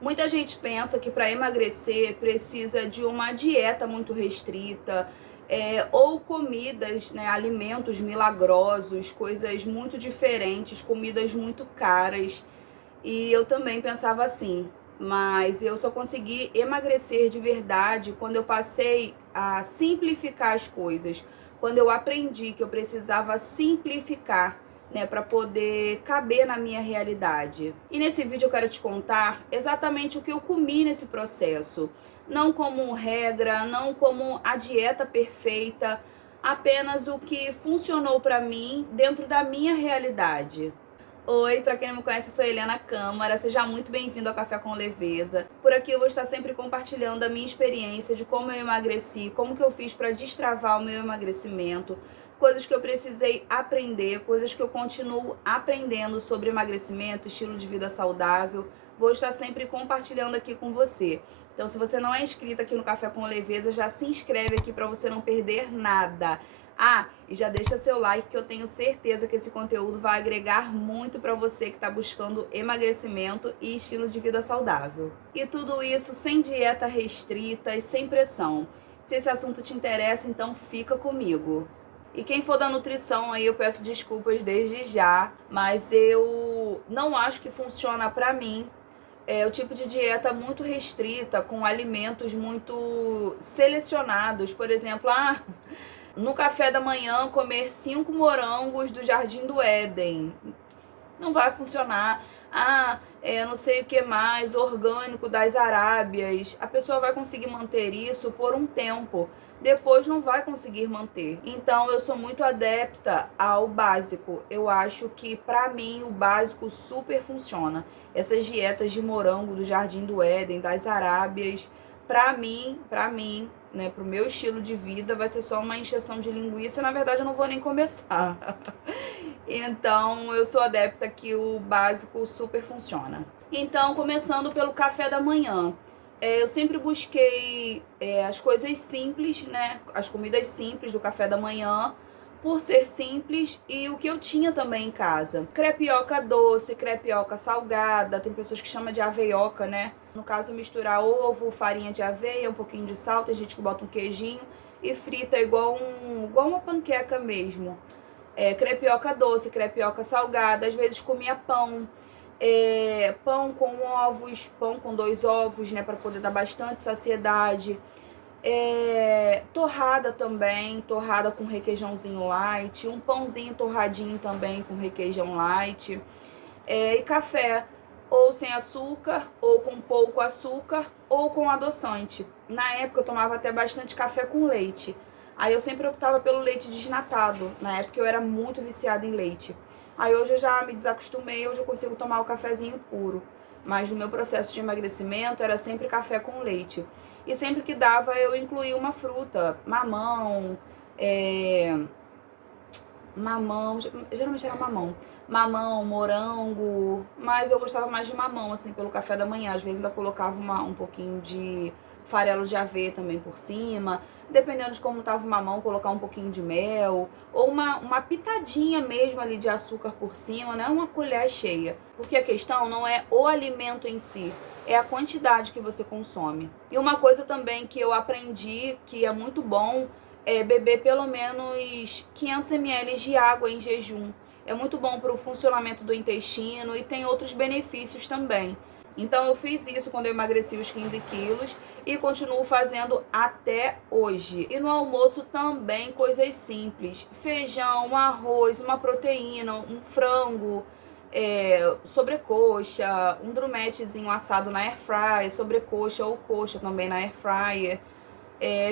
Muita gente pensa que para emagrecer precisa de uma dieta muito restrita, ou comidas, né, alimentos milagrosos, coisas muito diferentes, comidas muito caras. E eu também pensava assim, mas eu só consegui emagrecer de verdade quando eu passei a simplificar as coisas, quando eu aprendi que eu precisava simplificar, né, para poder caber na minha realidade. E nesse vídeo eu quero te contar exatamente o que eu comi nesse processo, não como regra, não como a dieta perfeita, apenas o que funcionou para mim dentro da minha realidade. Oi, para quem não me conhece, eu sou Helena Câmara, seja muito bem-vindo ao Café com Leveza. Por aqui eu vou estar sempre compartilhando a minha experiência de como eu emagreci, como que eu fiz para destravar o meu emagrecimento, coisas que eu precisei aprender, coisas que eu continuo aprendendo sobre emagrecimento, estilo de vida saudável. Vou estar sempre compartilhando aqui com você. Então, se você não é inscrito aqui no Café com Leveza, já se inscreve aqui para você não perder nada. E já deixa seu like que eu tenho certeza que esse conteúdo vai agregar muito para você que está buscando emagrecimento e estilo de vida saudável. E tudo isso sem dieta restrita e sem pressão. Se esse assunto te interessa, então fica comigo. E quem for da nutrição aí, eu peço desculpas desde já, mas eu não acho que funciona para mim. É o tipo de dieta muito restrita, com alimentos muito selecionados. Por exemplo, no café da manhã comer 5 morangos do Jardim do Éden. Não vai funcionar. Não sei o que mais, orgânico das Arábias. A pessoa vai conseguir manter isso por um tempo. Depois não vai conseguir manter. Então eu sou muito adepta ao básico. Eu acho que pra mim o básico super funciona. Essas dietas de morango do Jardim do Éden, das Arábias, pra mim, né, pro meu estilo de vida, vai ser só uma encheção de linguiça. Na verdade, eu não vou nem começar. Então, eu sou adepta que o básico super funciona. Então, começando pelo café da manhã. Eu sempre busquei as coisas simples, né? As comidas simples do café da manhã, por ser simples, e o que eu tinha também em casa. Crepioca doce, crepioca salgada, tem pessoas que chamam de aveioca, né? No caso, misturar ovo, farinha de aveia, um pouquinho de sal, tem gente que bota um queijinho e frita igual uma panqueca mesmo. Crepioca doce, crepioca salgada, às vezes comia pão. Pão com ovos, pão com 2 ovos, né, para poder dar bastante saciedade. Torrada também, torrada com requeijãozinho light, um pãozinho torradinho também com requeijão light, e café, ou sem açúcar, ou com pouco açúcar, ou com adoçante. Na época eu tomava até bastante café com leite. Aí eu sempre optava pelo leite desnatado. Na época eu era muito viciada em leite. Aí hoje eu já me desacostumei, hoje eu consigo tomar o cafezinho puro. Mas no meu processo de emagrecimento era sempre café com leite. E sempre que dava eu incluía uma fruta, mamão, geralmente era mamão, morango, mas eu gostava mais de mamão, assim, pelo café da manhã. Às vezes ainda colocava um pouquinho de farelo de aveia também por cima, dependendo de como tava o mamão, colocar um pouquinho de mel, ou uma pitadinha mesmo ali de açúcar por cima, né, uma colher cheia. Porque a questão não é o alimento em si, é a quantidade que você consome. E uma coisa também que eu aprendi, que é muito bom, beber pelo menos 500 ml de água em jejum. É muito bom para o funcionamento do intestino e tem outros benefícios também. Então eu fiz isso quando eu emagreci os 15 quilos e continuo fazendo até hoje. E no almoço também coisas simples: feijão, um arroz, uma proteína, um frango, sobrecoxa, um drumetezinho assado na air fryer, sobrecoxa ou coxa também na air fryer,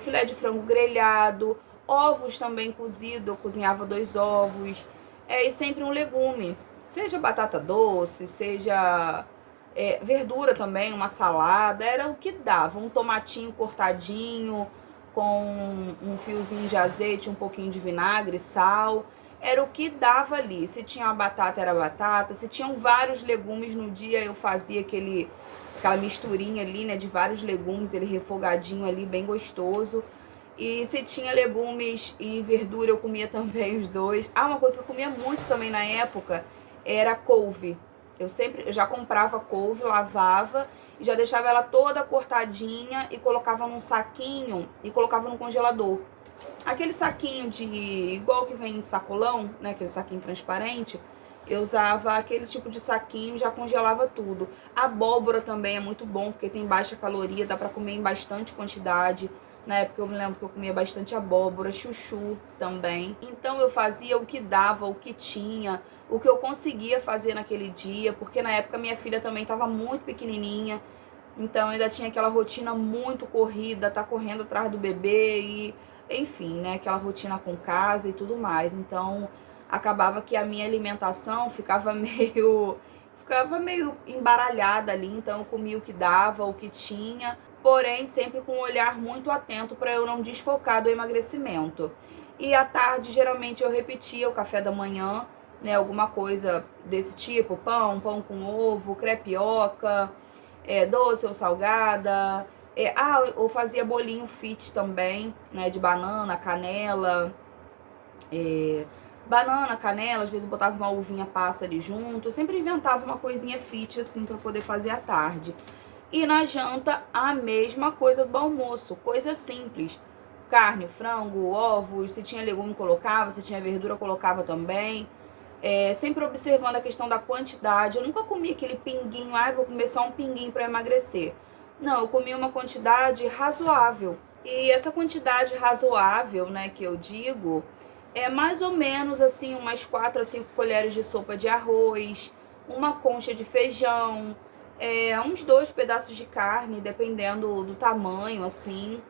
filé de frango grelhado, ovos também cozido, eu cozinhava 2 ovos, e sempre um legume, seja batata doce, seja verdura também, uma salada, era o que dava, um tomatinho cortadinho com um fiozinho de azeite, um pouquinho de vinagre, sal, era o que dava ali. Se tinha uma batata, era batata, se tinham vários legumes no dia, eu fazia aquela misturinha ali, né, de vários legumes, ele refogadinho ali, bem gostoso. E se tinha legumes e verdura, eu comia também os dois. Uma coisa que eu comia muito também na época era couve. Eu já comprava couve, lavava e já deixava ela toda cortadinha e colocava num saquinho e colocava no congelador. Aquele saquinho de igual que vem em sacolão, né, aquele saquinho transparente, eu usava aquele tipo de saquinho, já congelava tudo. Abóbora também é muito bom, porque tem baixa caloria, dá pra comer em bastante quantidade. Na época eu me lembro que eu comia bastante abóbora, chuchu também. Então eu fazia o que dava, o que tinha, o que eu conseguia fazer naquele dia, porque na época minha filha também estava muito pequenininha. Então eu ainda tinha aquela rotina muito corrida, tá correndo atrás do bebê e, enfim, né, aquela rotina com casa e tudo mais. Então acabava que a minha alimentação ficava meio embaralhada ali, então eu comia o que dava, o que tinha, porém sempre com um olhar muito atento para eu não desfocar do emagrecimento. E à tarde geralmente eu repetia o café da manhã, né, alguma coisa desse tipo, pão com ovo, crepioca, doce ou salgada. Eu fazia bolinho fit também, né, de banana, canela, às vezes eu botava uma uvinha passa ali junto, eu sempre inventava uma coisinha fit assim para poder fazer à tarde. E na janta a mesma coisa do almoço, coisa simples. Carne, frango, ovos, se tinha legume colocava, se tinha verdura colocava também. Sempre observando a questão da quantidade. Eu nunca comi aquele pinguinho, vou comer só um pinguinho para emagrecer. Não, eu comi uma quantidade razoável. E essa quantidade razoável, né, que eu digo, é mais ou menos assim, umas 4 a 5 colheres de sopa de arroz, uma concha de feijão, uns 2 pedaços de carne, dependendo do tamanho, assim,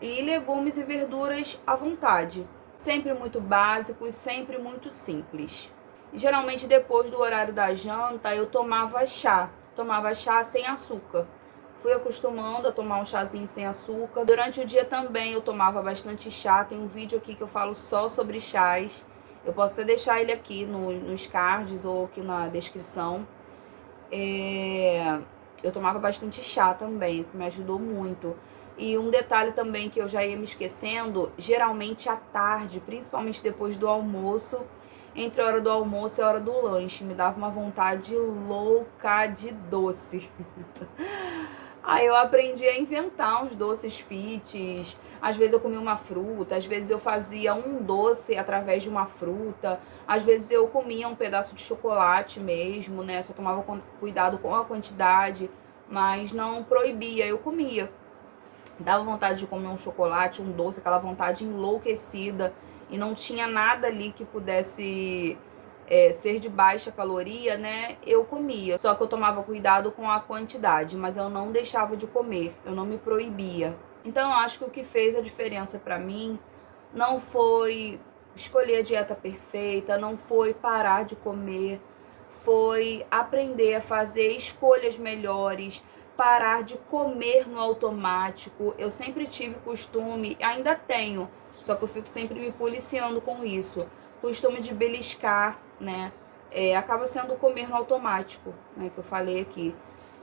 e legumes e verduras à vontade. Sempre muito básicos, sempre muito simples. Geralmente depois do horário da janta eu tomava chá sem açúcar. Fui acostumando a tomar um chazinho sem açúcar. Durante o dia também eu tomava bastante chá. Tem um vídeo aqui que eu falo só sobre chás. Eu posso até deixar ele aqui nos cards ou aqui na descrição. Eu tomava bastante chá também, que me ajudou muito. E um detalhe também que eu já ia me esquecendo, geralmente à tarde, principalmente depois do almoço, entre a hora do almoço e a hora do lanche, me dava uma vontade louca de doce. Aí eu aprendi a inventar uns doces fits. Às vezes eu comia uma fruta, às vezes eu fazia um doce através de uma fruta, às vezes eu comia um pedaço de chocolate mesmo, né? Só tomava cuidado com a quantidade, mas não proibia, eu comia. Dava vontade de comer um chocolate, um doce, aquela vontade enlouquecida, e não tinha nada ali que pudesse ser de baixa caloria, né? Eu comia. Só que eu tomava cuidado com a quantidade, mas eu não deixava de comer, eu não me proibia. Então eu acho que o que fez a diferença para mim não foi escolher a dieta perfeita, não foi parar de comer, foi aprender a fazer escolhas melhores, parar de comer no automático. Eu sempre tive costume, ainda tenho, só que eu fico sempre me policiando com isso, costume de beliscar, né? Acaba sendo comer no automático, né? Que eu falei aqui.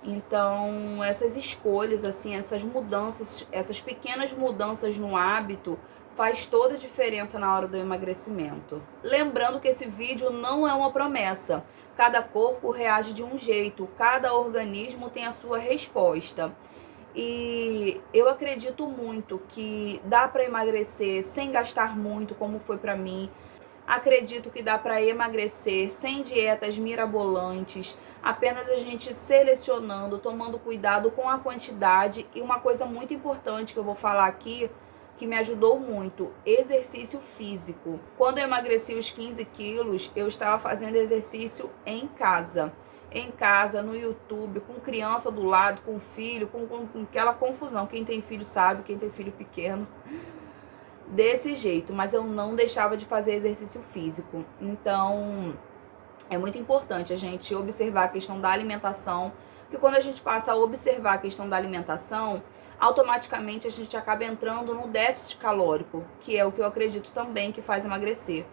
Então, essas escolhas, assim, essas mudanças, essas pequenas mudanças no hábito faz toda a diferença na hora do emagrecimento. Lembrando que esse vídeo não é uma promessa. Cada corpo reage de um jeito, cada organismo tem a sua resposta. E eu acredito muito que dá para emagrecer sem gastar muito, como foi para mim. Acredito que dá para emagrecer sem dietas mirabolantes, apenas a gente selecionando, tomando cuidado com a quantidade. E uma coisa muito importante que eu vou falar aqui, que me ajudou muito, exercício físico. Quando eu emagreci os 15 quilos, eu estava fazendo exercício em casa. Em casa, no YouTube, com criança do lado, com filho, com aquela confusão. Quem tem filho sabe, quem tem filho pequeno. Desse jeito, mas eu não deixava de fazer exercício físico. Então, é muito importante a gente observar a questão da alimentação, porque quando a gente passa a observar a questão da alimentação, automaticamente a gente acaba entrando no déficit calórico, que é o que eu acredito também que faz emagrecer.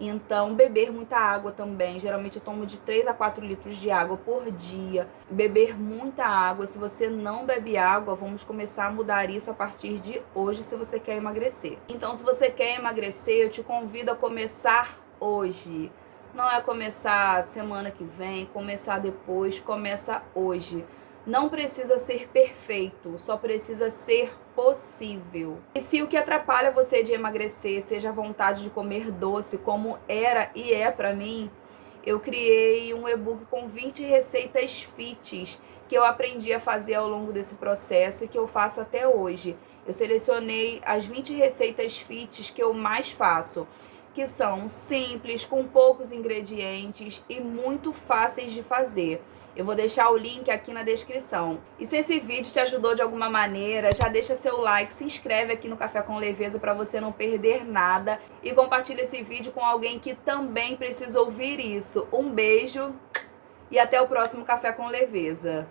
Então, beber muita água também. Geralmente eu tomo de 3 a 4 litros de água por dia. Beber muita água. Se você não bebe água, vamos começar a mudar isso a partir de hoje, se você quer emagrecer. Então, se você quer emagrecer, eu te convido a começar hoje. Não é começar semana que vem, começar depois, começa hoje. Não precisa ser perfeito, só precisa ser possível. E se o que atrapalha você de emagrecer seja a vontade de comer doce, como era e é pra mim, eu criei um e-book com 20 receitas fits que eu aprendi a fazer ao longo desse processo e que eu faço até hoje. Eu selecionei as 20 receitas fits que eu mais faço, que são simples, com poucos ingredientes e muito fáceis de fazer. Eu vou deixar o link aqui na descrição. E se esse vídeo te ajudou de alguma maneira, já deixa seu like, se inscreve aqui no Café com Leveza para você não perder nada e compartilha esse vídeo com alguém que também precisa ouvir isso. Um beijo e até o próximo Café com Leveza.